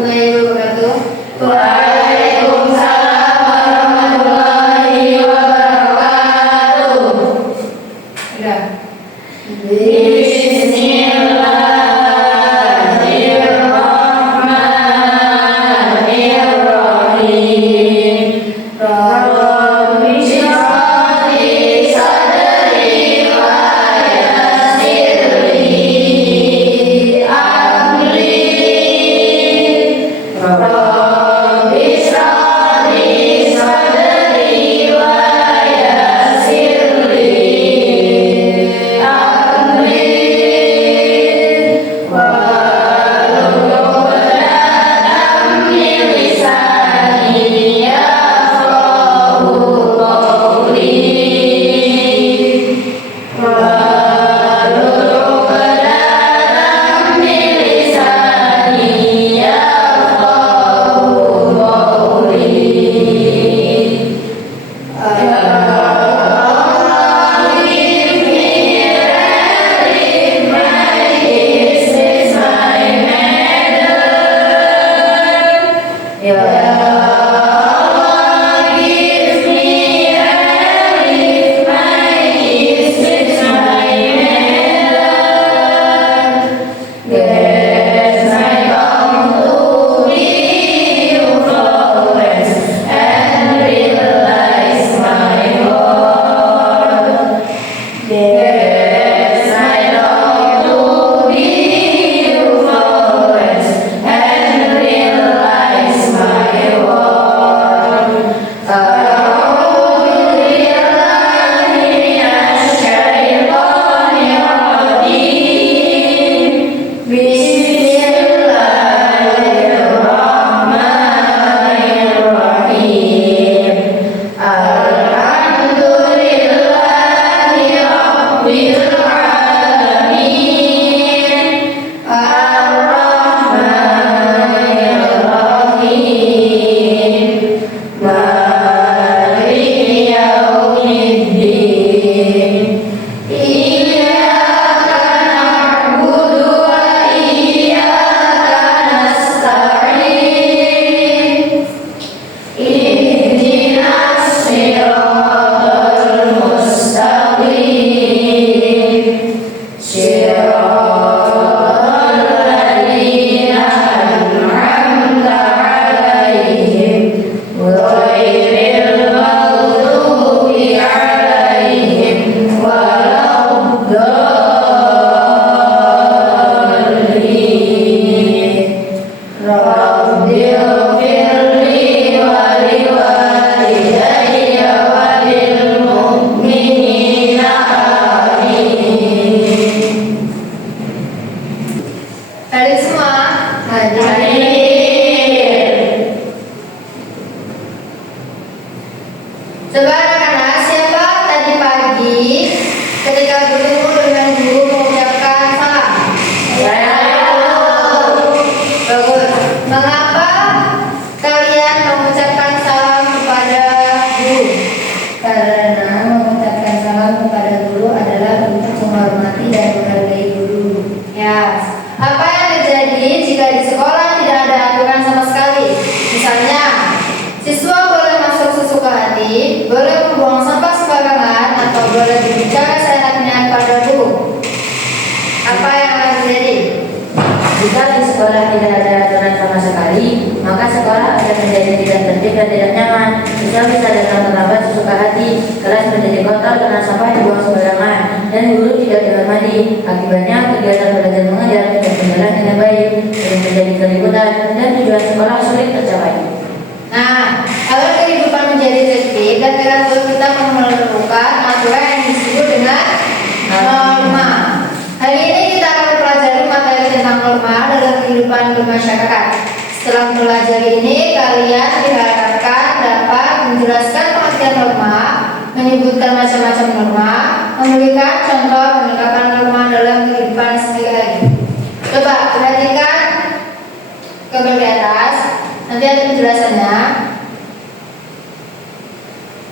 warahmatullahi wabarakatuh. Waalaikumsalam warahmatullahi wabarakatuh. Udah. Bismillahirrahmanirrahim. Rabbi shrah li sadri wa yassir li amri. Rabbi shrah li sadri wa yassir li amri. Wahlul 'uqdatam min lisani yafqahu qawli. Wahlul 'uqdatam min lisani yafqahu qawli. Yes, I long to be influenced and realize my worth. A'udzu billahi minasy syaithanir rajim. Bismillahirrahmanirrahim. Alhamdulillahi rabbil alamin. Ar-Rahmanir Rahim. Maliki yaumiddin. Iyyaka na'budu wa iyyaka nasta'in. Ihdinas siratal mustaqim. Siratal ladzina an'amta 'alaihim ghairil maghdubi 'alaihim waladdallin. Rabbighfirli wa liwalidayya wa lil mu'minina amin. Hadir semua. Coba anak-anak, siapa tadi pagi ketika bertemu dengan guru mengucapkan salam? Bagus. Mengapa kalian mengucapkan salam kepada guru? Karena mengucapkan salam kepada guru adalah untuk menghormati dan menghargai guru. Ya. Apa yang terjadi jika di sekolah tidak ada aturan sama sekali? Misalnya, siswa boleh masuk sesuka hati, boleh membuang sampah sembarangan, atau boleh berbicara seenaknya kepada guru. Apa yang akan terjadi? Jika di sekolah tidak ada aturan sama sekali, maka sekolah akan menjadi tidak tertib dan tidak nyaman. Siswa bisa datang terlambat sesuka hati, kelas menjadi kotor karena sampah dibuang sembarangan, dan guru tidak dihormati. Akibatnya kegiatan belajar mengajar tidak berjalan dengan baik, sering terjadi keributan, dan tujuan sekolah sulit tercapai. Nah, agar kehidupan menjadi tertib dan teratur, kita memerlukan aturan yang disebut dengan norma. Hari ini kita akan mempelajari materi tentang norma dalam kehidupan bermasyarakat. Setelah mempelajari ini, kalian diharapkan dapat menjelaskan pengertian norma, menyebutkan macam-macam norma, memberikan contoh penerapan norma dalam kehidupan sehari-hari. Coba perhatikan gambar di atas, nanti ada penjelasannya.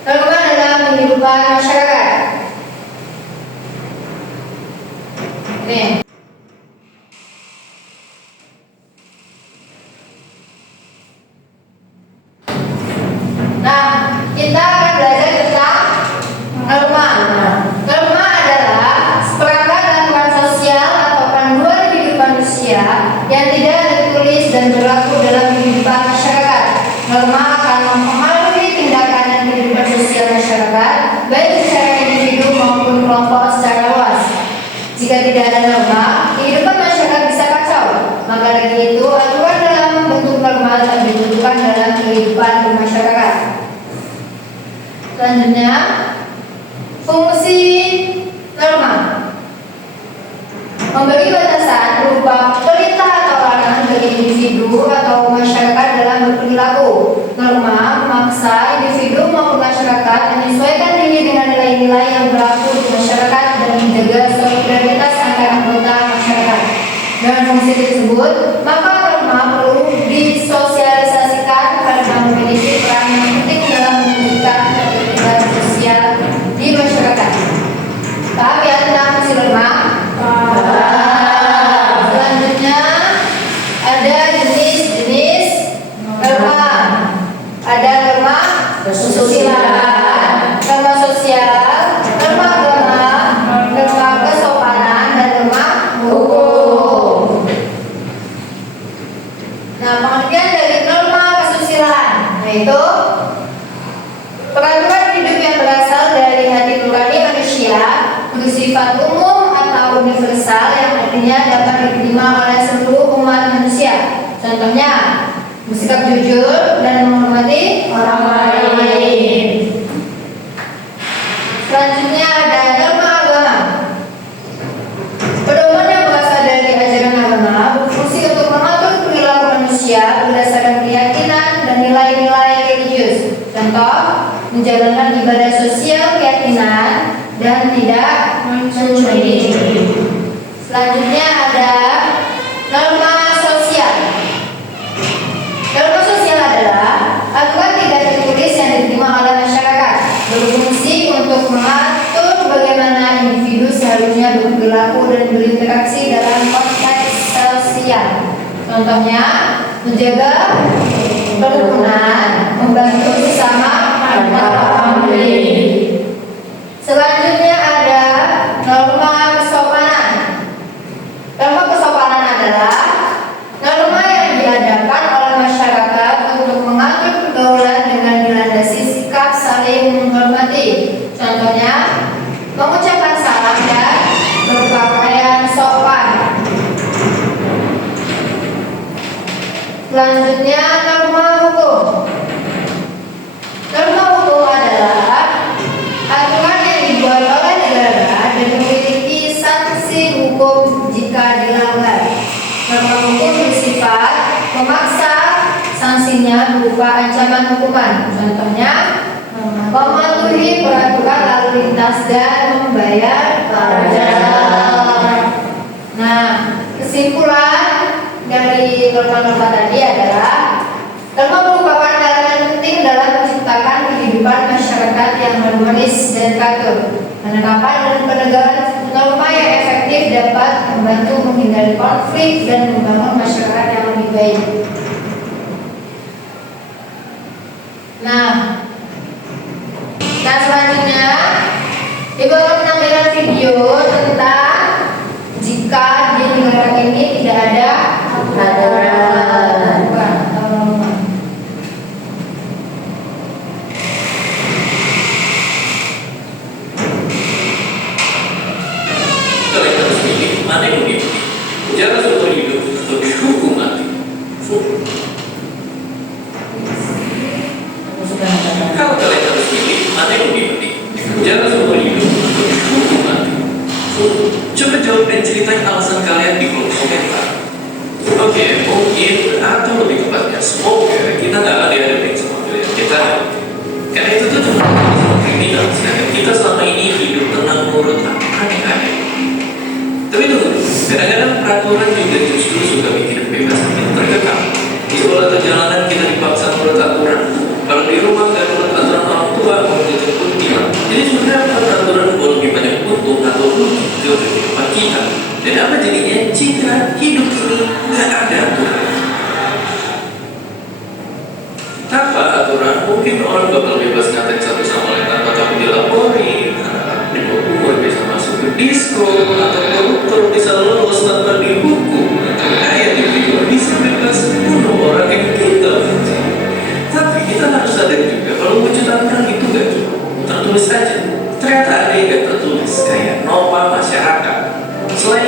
Norma dalam kehidupan masyarakat. Nih. tidak ada norma, kehidupan masyarakat bisa kacau. Maka dari itu, aturan dalam bentuk norma tetap dibutuhkan dalam kehidupan bermasyarakat. Selanjutnya, fungsi norma memberi batasan berupa perintah atau larangan bagi individu atau masyarakat dalam berperilaku. Norma memaksa individu maupun masyarakat menyesuaikan diri dengan nilai-nilai yang berlaku di masyarakat dan menjaga solidaritas antar anggota masyarakat. Dengan fungsi tersebut, maka norma perlu disosialisasikan karena memiliki peran yang penting dalam menunjukkan ketertiban sosial di masyarakat. Paham ya tentang fungsi norma? Selanjutnya ada jenis-jenis norma. Ada norma sosial, norma sosial, norma agama, norma kesopanan, dan norma hukum. Nah, pengertian dari norma kesusilaan yaitu peraturan hidup yang berasal dari hati nurani manusia, bersifat umum atau universal yang artinya dapat diterima oleh seluruh umat manusia. Contohnya, bersikap jujur dan menghormati orang lain. Selanjutnya ada norma agama. Pedoman yang berasal dari ajaran agama berfungsi untuk mengatur perilaku manusia berdasarkan keyakinan dan nilai-nilai religius. Contoh, menjalankan ibadah sosial keyakinan dan tidak mencuri. Selanjutnya ada norma sosial. Norma sosial adalah aturan tidak tertulis yang diterima oleh masyarakat, berfungsi untuk mengatur bagaimana individu seharusnya berperilaku dan berinteraksi dalam konteks sosial. Contohnya, menjaga kerukunan, membantu sesama antar famili. Selanjutnya ada norma kesopanan. Norma kesopanan adalah norma yang diadakan oleh masyarakat untuk mengatur pergaulan dengan dilandasi sikap saling menghormati. Contohnya, mengucapkan salam dan berpakaian sopan. Selanjutnya, norma hukum. Norma hukum adalah aturan yang dibuat oleh negara dan memiliki sanksi hukum jika dilanggar. Norma hukum bersifat memaksa, sanksinya berupa ancaman hukuman. Contohnya, mematuhi peraturan lalu lintas dan membayar pajak. Nah, kesimpulan dari norma-norma tadi adalah norma merupakan elemen penting dalam menciptakan kehidupan masyarakat yang harmonis dan teratur. Penerapan dan penegakan norma yang efektif dapat membantu menghindari konflik dan membangun masyarakat yang lebih baik. Nah, selanjutnya Ibu akan menampilkan video tentang jika di negara ini tidak ada aturan. Kalian harus pilih mana yang lebih penting, penjara seumur hidup atau dihukum mati. Kalau kalian harus pilih mana yang lebih penting, penjara seumur hidup atau dihukum mati. Coba jawab dan ceritain alasan kalian di kolom komentar. Oke, mungkin atau lebih tepatnya semoga kita nggak ada yang sama pilihan kita. Karena itu tuh cuma kriminal, sedangkan kita selama ini hidup tenang menurut aneh-aneh. Tapi tunggu, kadang-kadang peraturan juga justru suka bikin kebebasan kita terkekang. Di sekolah atau jalanan kita dipaksa menurut aturan. Kalau di rumah nggak menurut aturan orang tua, mau dijemput gimana? Jadi sebenarnya peraturan boleh lebih banyak untung atau rugi ke kehidupan kita. Dan apa jadinya? Jika hidup ini nggak ada aturan. Tanpa aturan, mungkin orang bakal bebas ngatain satu sama lain tanpa takut dilaporin. Di bawah umur bisa masuk ke disco, atau koruptor bisa lolos tanpa dihukum, atau kaya individu bisa bebas bunuh orang yang kita benci. Tapi kita harus sadar juga kalau wujud aturan itu gak cuma tertulis saja. Ternyata ada yang gak tertulis, kayak norma masyarakat. Selain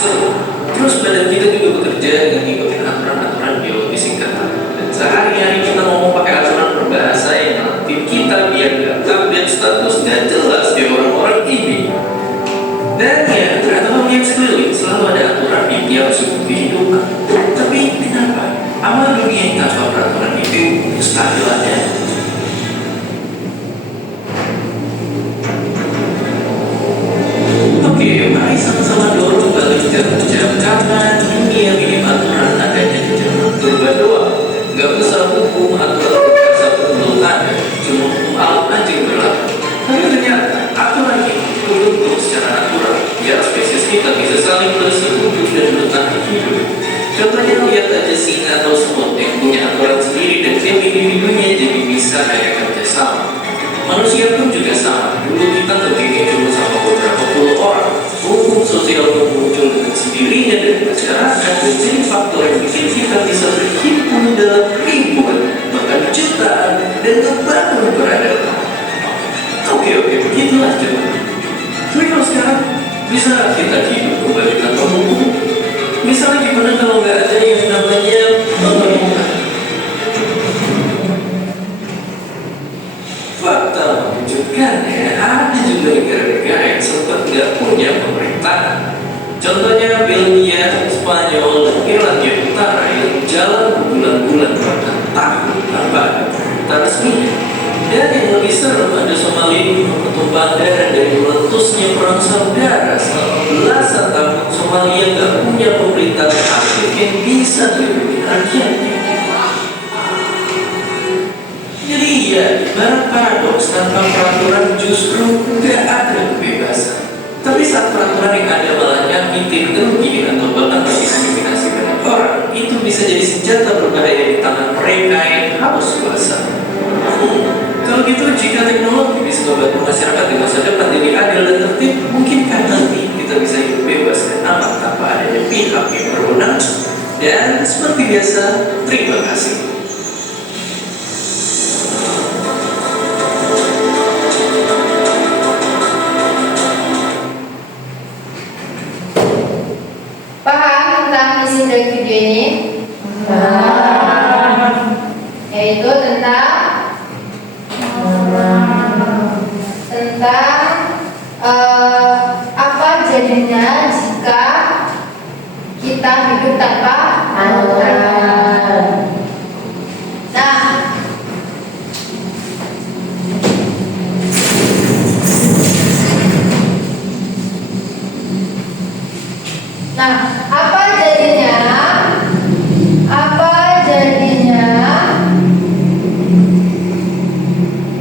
seru. Terus badan kita juga bekerja dengan ngikutin aturan-aturan biologi singkatan. Dan sehari-hari kita ngomong pakai aturan berbahasa yang ngelatih kita biar gak update status gak jelas di orang-orang ini. Dan ya, ternyata melihat sekeliling selalu ada aturan di tiap sudut kehidupan. Tapi kenapa? Apa dunia yang tanpa peraturan itu mustahil ada? Oke, mari sama-sama dorong balik jam-jam karena dunia minim aturan adanya di zaman purba doang. Gak usah hukum atau kekasa pun belum ada, cuma hukum alam aja yang berlaku. Tapi ternyata aturan itu terbentuk secara natural, biar spesies kita bisa saling bersekutu dan bertahan hidup. Contohnya lihat aja singa atau semut yang punya aturan sendiri dan tim individunya jadi bisa kayak kerjasama. Manusia pun juga sama. Dulu kita terdiri cuma sama beberapa puluh orang. Hukum sosial pun muncul dengan sendirinya dari masyarakat dan jadi faktor yang bikin kita bisa berhimpun dalam ribuan, bahkan jutaan dan membangun peradaban. Oke, begitulah coba. Tapi kalau sekarang bisa kita hidup kembali tanpa hukum? Misalnya gimana kalau nggak ada yang namanya pemerintah? Fakta menunjukkannya ada juga negara-negara yang sempat nggak punya pemerintahan. Contohnya Belgia, Spanyol, dan Irlandia Utara yang jalan berbulan-bulan bahkan tahun tanpa ada pemerintahan resminya. Dan yang lebih serem ada Somalia yang pertumpahan darah dari meletusnya perang saudara selama belasan tahun. Somalia nggak punya pemerintahan aktif yang bisa melindungi rakyatnya. Jadi ya, ibarat paradoks tanpa peraturan justru nggak ada kebebasan. Tapi saat peraturan yang ada malah nyakitin, ngerugiin atau bahkan mendiskriminasi banyak orang, itu bisa jadi senjata berbahaya di tangan mereka yang haus kuasa. Kalau gitu, jika teknologi bisa membantu masyarakat di masa depan jadi adil dan tertib, mungkinkah nanti kita bisa hidup bebas dan aman tanpa adanya pihak yang berwenang? Dan seperti biasa, terima kasih. Paham tentang misi dari video ini? Yaitu tentang apa jadinya jika kita hidup tanpa aturan. Nah, apa jadinya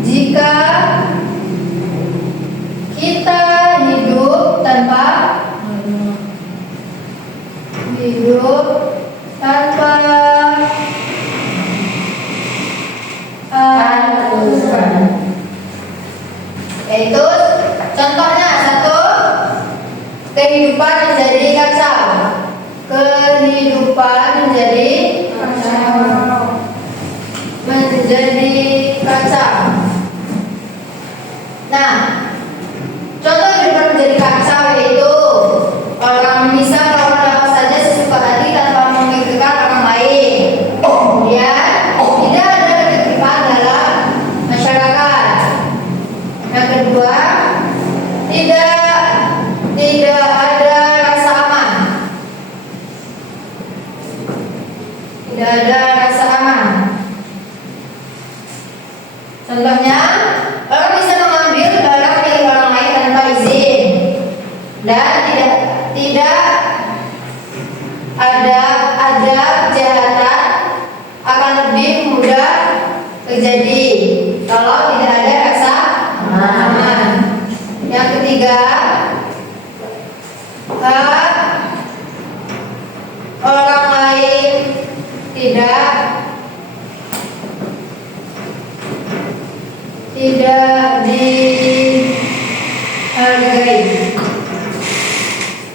jika kita hidup tanpa aturan? Yaitu contohnya satu, kehidupan menjadi kacau. Nah, contoh kehidupan menjadi kacau yaitu orang bisa melakukan apa saja sesuka hati tanpa memikirkan orang lain. Kemudian tidak ada ketertiban dalam masyarakat. Yang kedua, tidak ada rasa aman. Tidak ada rasa aman. Contohnya, orang bisa mengambil barang milik orang lain tanpa izin, dan tidak ada kejahatan akan lebih mudah terjadi kalau tidak ada rasa aman. Yang ketiga, orang lain tidak dihargai.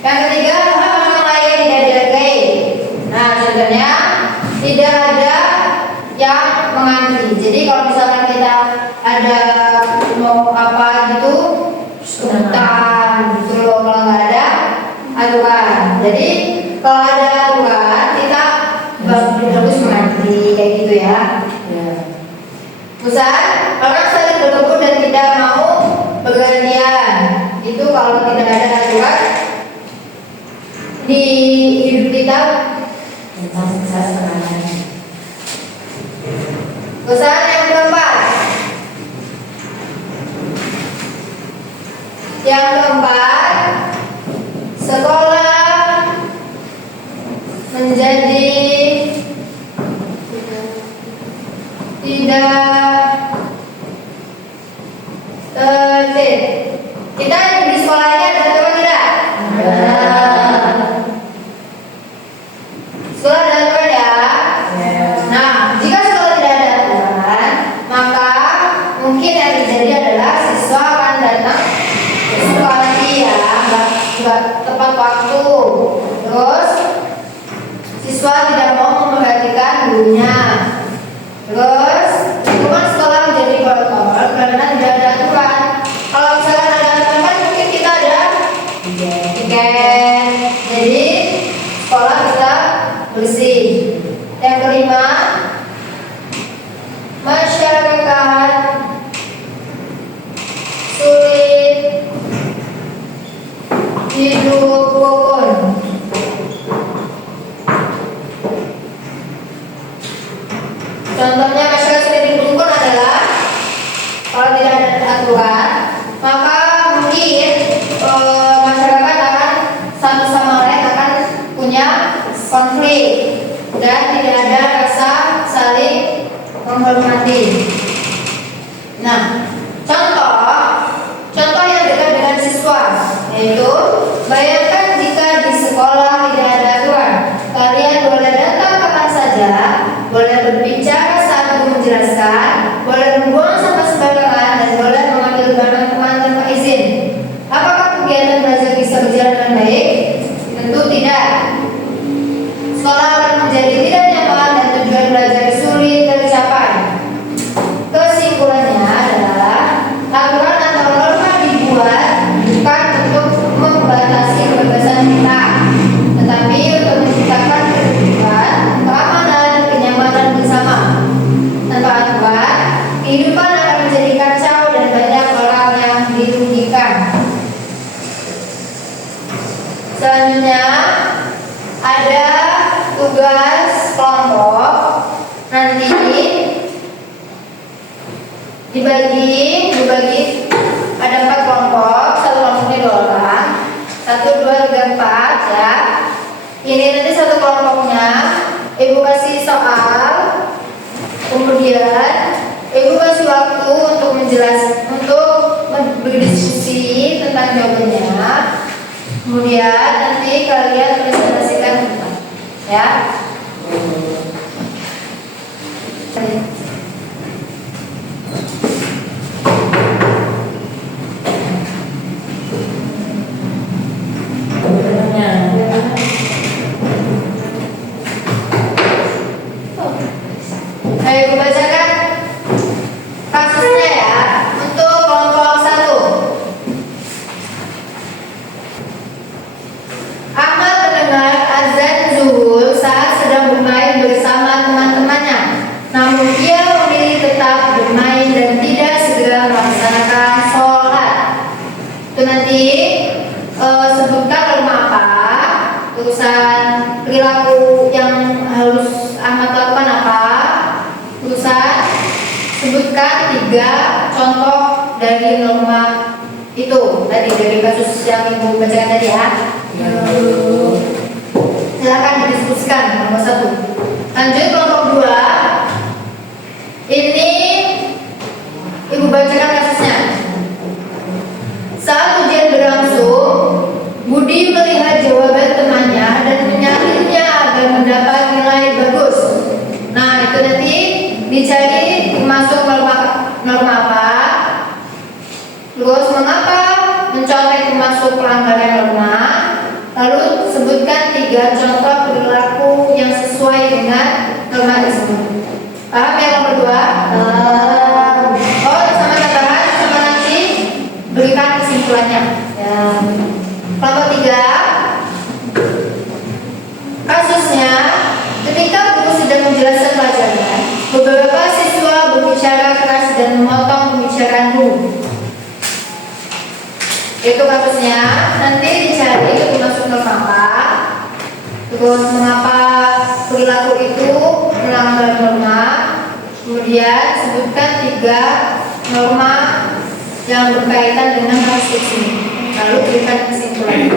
Yang ketiga, orang lain tidak dihargai. Nah, contohnya tidak ada yang mengantri. Jadi kalau misalkan kita ada mau apa gitu, ikutan gitu loh, kalau nggak ada aturan. Jadi kalau ada aturan kita harus mengerti kayak gitu ya. Ya. Misal orang saling bertemu dan tidak mau bergantian, itu kalau tidak ada aturan di hidup kita. Tentang sukses sekarang. Misal yang keempat, sekolah menjadi tidak tertib. Kita di sekolah ini ada aturan tidak? Sekolah ada aturan ya? Nah, jika sekolah tidak ada aturan, maka mungkin yang terjadi adalah siswa akan datang ke sekolah ya, nggak tepat waktu. Terus siswa tidak mau memperhatikan gurunya. Terus lingkungan sekolah menjadi kotor karena tidak ada aturan. Kalau misalkan ada aturan kan mungkin kita ada tiket. Jadi sekolah bisa bersih. Yang kelima, masyarakat sulit hidup rukun. Contohnya masyarakat sulit hidup rukun adalah kalau tidak ada aturan, maka mungkin masyarakat akan satu sama lain akan punya konflik dan tidak ada rasa saling menghormati. Nah, contoh yang dekat dengan siswa yaitu bayangkan jika di sekolah tidak ada aturan, kalian boleh datang kapan saja, boleh berbicara saat guru menjelaskan, boleh membuang sampah sembarangan, dan boleh mengambil barang teman tanpa izin. Apakah kegiatan belajar bisa berjalan dengan baik? Tentu tidak. Sekolah akan menjadi tidak nyaman dan tujuan belajar sulit tercapai. Kesimpulannya adalah aturan atau norma dibuat bukan untuk membatasi kebebasan kita, tetapi untuk menciptakan kehidupan, keamanan, dan kenyamanan bersama. Tanpa aturan, kehidupan akan menjadi kacau dan banyak orang yang dirugikan. Selanjutnya ada tugas kelompok. Nanti dibagi ada 4 kelompok, satu kelompoknya 2 orang, 1, 2, 3, 4 ya. Ini nanti satu kelompoknya ibu kasih soal, kemudian ibu kasih waktu untuk berdiskusi tentang jawabannya, kemudian nanti kalian presentasikan ya. Ayo bacakan kasusnya ya. Untuk kelompok 1, Ahmad mendengar azan zuhur saat sedang bermain bersama teman-temannya. Namun ia memilih tetap bermain dan tidak segera melaksanakan sholat. Itu nanti sebutkan norma apa, urusan perilaku yang harus Ahmad lakukan apa. Urusan sebutkan 3 contoh dari norma itu tadi dari kasus yang ibu bacakan tadi ya. Silakan didiskusikan nomor 1. Lanjut kelompok 2. Ini ibu bacakan kasusnya. Saat ujian berlangsung, Budi melihat jawaban temannya dan menyalinnya agar mendapat nilai bagus. Nah, itu nanti dicari masuk norma apa, terus mengapa mencontek masuk pelanggaran norma, lalu sebutkan 3 contoh perilaku yang sesuai dengan norma tersebut. Paham ya nomor 2? Oh, sama katakan sama nanti berikan kesimpulannya ya. Kelompok 3 kasusnya. Nanti dicari itu masuk norma apa, terus mengapa perilaku itu melanggar norma. Kemudian sebutkan 3 norma yang berkaitan dengan kasus ini. Lalu berikan kesimpulan.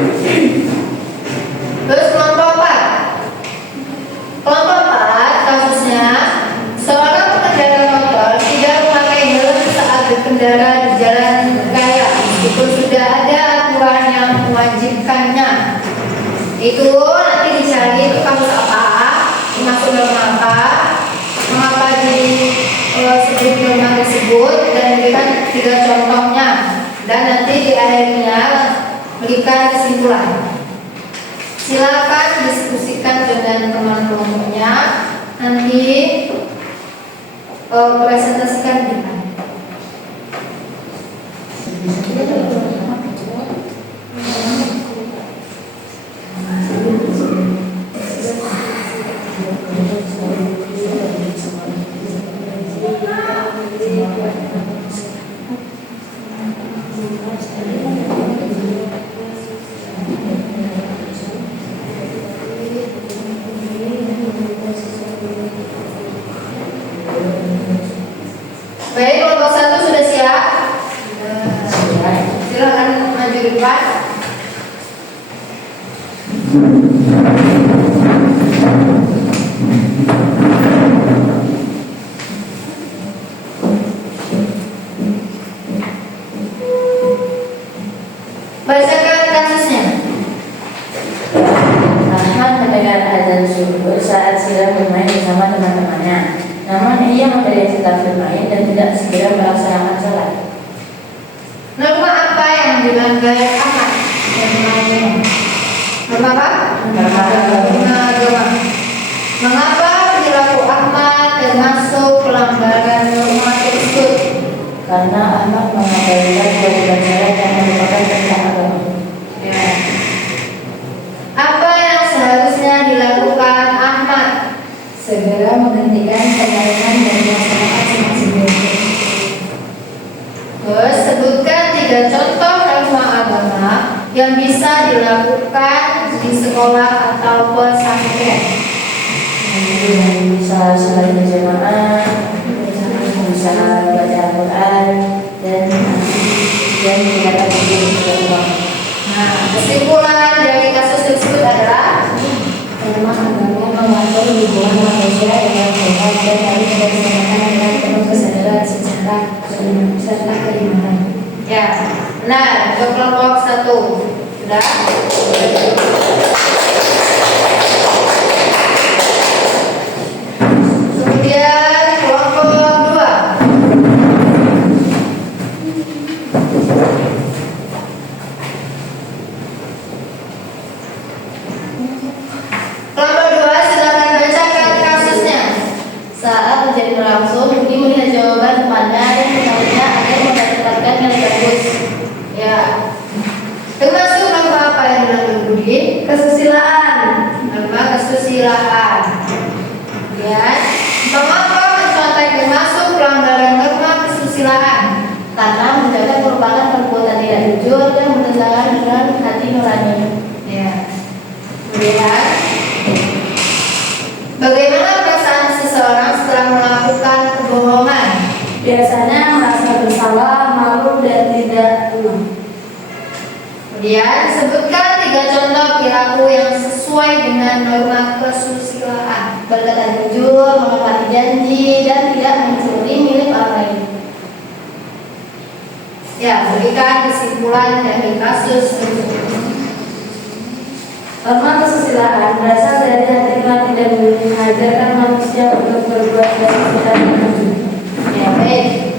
Terus kelompok 4. Kelompok 4 kasusnya seorang pengendara motor tidak memakai helm saat berkendara di jalan raya meskipun sudah ada aturan yang mewajibkannya. Itu nanti dicari itu kasus apa, termasuk norma apa, mengapa disebut norma tersebut, dan berikan 3 contohnya. Dan nanti di akhirnya berikan kesimpulan. Silakan diskusikan dengan teman kelompoknya. Nanti presentasikan di depan. Baik, kelompok 1 sudah siap? Silakan maju di depan. Bacakan kasusnya. Ahmad mendengar azan subuh saat sedang bermain bersama teman-temannya. Namun ia memilih tetap bermain dan tidak segera melaksanakan sholat. Norma apa yang dilanggar Ahmad? Norma apa? Norma agama. Mengapa perilaku Ahmad termasuk pelanggaran norma tersebut? Karena Ahmad mengabaikan kewajiban sholat yang merupakan perintah agama. Ya. Apa yang seharusnya dilakukan Ahmad? Segera menghentikan pemainan dan melaksanakan semaksimal. Terus sebutkan 3 contoh norma agama yang bisa dilakukan di sekolah atau pesantren. Bisa sholat berjamaah, bisa baca Al-Quran, dan tidak ada. Nah, kesimpulan dari kasus tersebut adalah Norma agama mengatur hubungan manusia dengan Tuhan dan harus dilaksanakan dengan penuh kesadaran serta keimanan. ya. Nah, untuk kelompok 1 sudah. Kemudian kelompok 2. Kelompok 2 silakan bacakan kasusnya. Saat menjadi berlangsung, Budi melihat jawaban temannya dan menawarinya agar mendapatkan nilai bagus. Ya. Termasuk norma apa yang dilanggar Budi? Kesusilaan. Norma kesusilaan. Kemudian, mengapa mencontek termasuk pelanggaran norma kesusilaan? Karena menjaga merupakan perbuatan tidak jujur dan bertentangan dengan hati nurani. Ya. Kemudian, bagaimana perasaan seseorang setelah melakukan kebohongan? Biasanya merasa bersalah, malu, dan tidak tenang. Kemudian, sebutkan 3 contoh perilaku yang sesuai dengan norma kesusilaan. Berkata jujur, menepati janji, dan tidak mencuri milik orang lain. Ya, berikan kesimpulan dari kasus tersebut. Norma kesusilaan berasal dari hati nurani dan mengajarkan manusia untuk berbuat baik dan jujur. Ya, baik.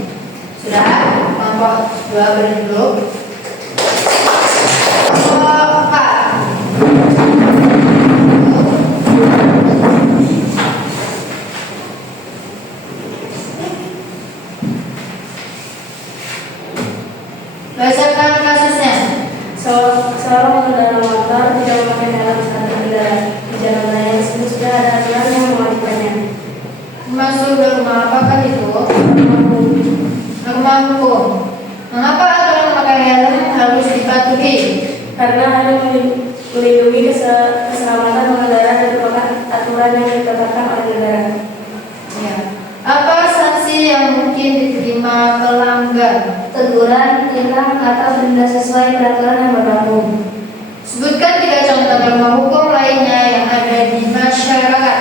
Sudah, kelompok 2 berduduk. Kelompok 4. Bacakan kasusnya. Seorang pengendara motor tidak memakai helm saat berkendara di jalan raya meskipun sudah ada aturan yang mewajibkannya. Masuk norma apakah itu? Norma hukum. Mengapa aturan memakai helm harus dipatuhi? Karena harus melindungi keselamatan pengendara dan merupakan aturan yang ditetapkan oleh negara. Ya. Apa sanksi yang mungkin diterima pelanggar? Teguran, tilang, atau denda sesuai peraturan yang berlaku. Sebutkan 3 contoh norma hukum lainnya yang ada di masyarakat.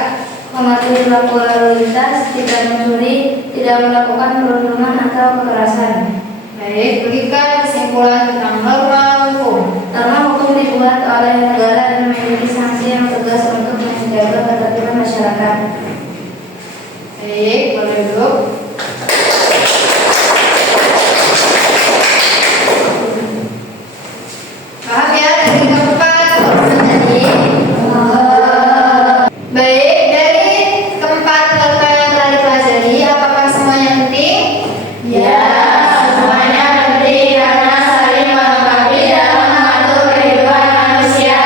Mematuhi lampu lalu lintas, tidak mencuri, tidak melakukan perundungan atau kekerasan. Baik, berikan kesimpulan tentang norma hukum. Norma hukum dibuat oleh negara dan memiliki sanksi yang tegas untuk menjaga ketertiban masyarakat. Baik, boleh duduk. Paham ya, dari keempat menjadi baik, dari keempat norma yang telah dipelajari, apakah semuanya penting? Ya, semuanya penting karena saling melengkapi dan mengatur kehidupan manusia.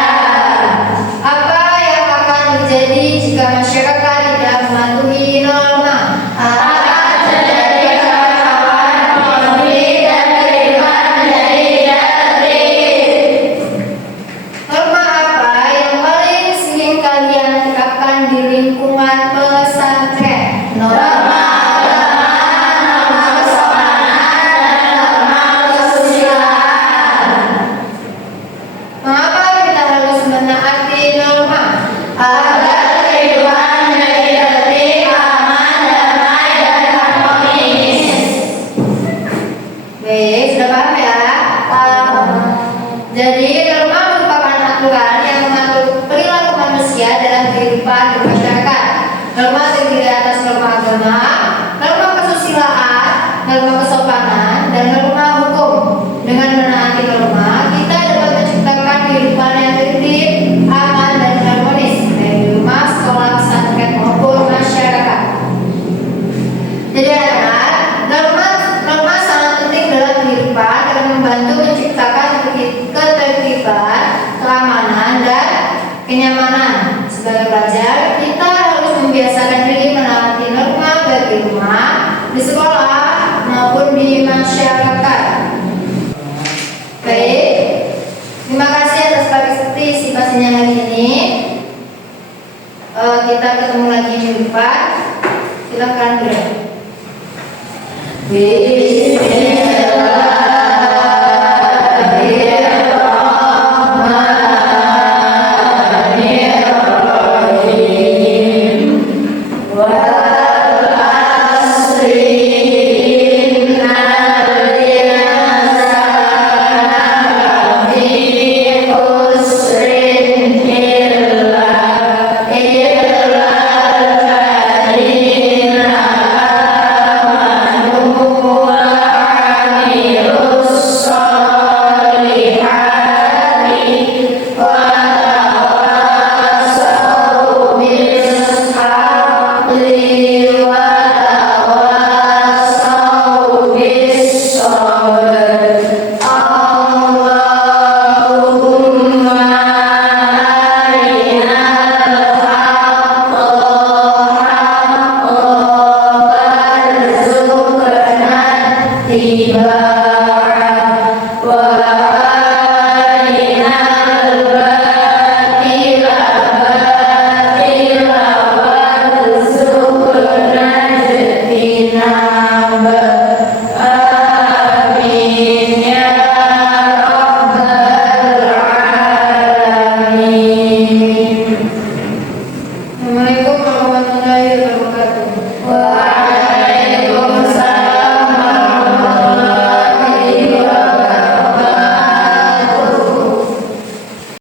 Apa yang akan terjadi jika masyarakat tidak mematuhi norma? Akan terjadi kekacauan ekonomi dan kehidupan menjadi tidak tertib. Norma apa yang paling sering kalian terapkan di lingkungan pesantren? Norma agama, norma kesopanan, dan norma kesusilaan. Mengapa kita harus menaati norma? Agar kehidupan menjadi tertib, aman, damai, dan harmonis. Baik, sudah paham ya? Jadi norma merupakan aturan yang mengatur perilaku manusia dalam kehidupan bermasyarakat. Norma terdiri atas norma agama, norma kesusilaan, norma kesopanan, dan norma hukum. Dengan menaati norma, kita dapat menciptakan kehidupan yang tertib, aman, dan harmonis, baik di rumah, sekolah, pesantren maupun masyarakat. Jadi anak, norma sangat penting dalam kehidupan karena membantu menciptakan ketertiban, keamanan, dan kenyamanan. Sebagai pelajar, kita harus membiasakan diri menaati norma baik di rumah, di sekolah, maupun di masyarakat. Baik, terima kasih atas partisipasinya hari ini. Kita ketemu lagi minggu depan. Silakan Bro. Wa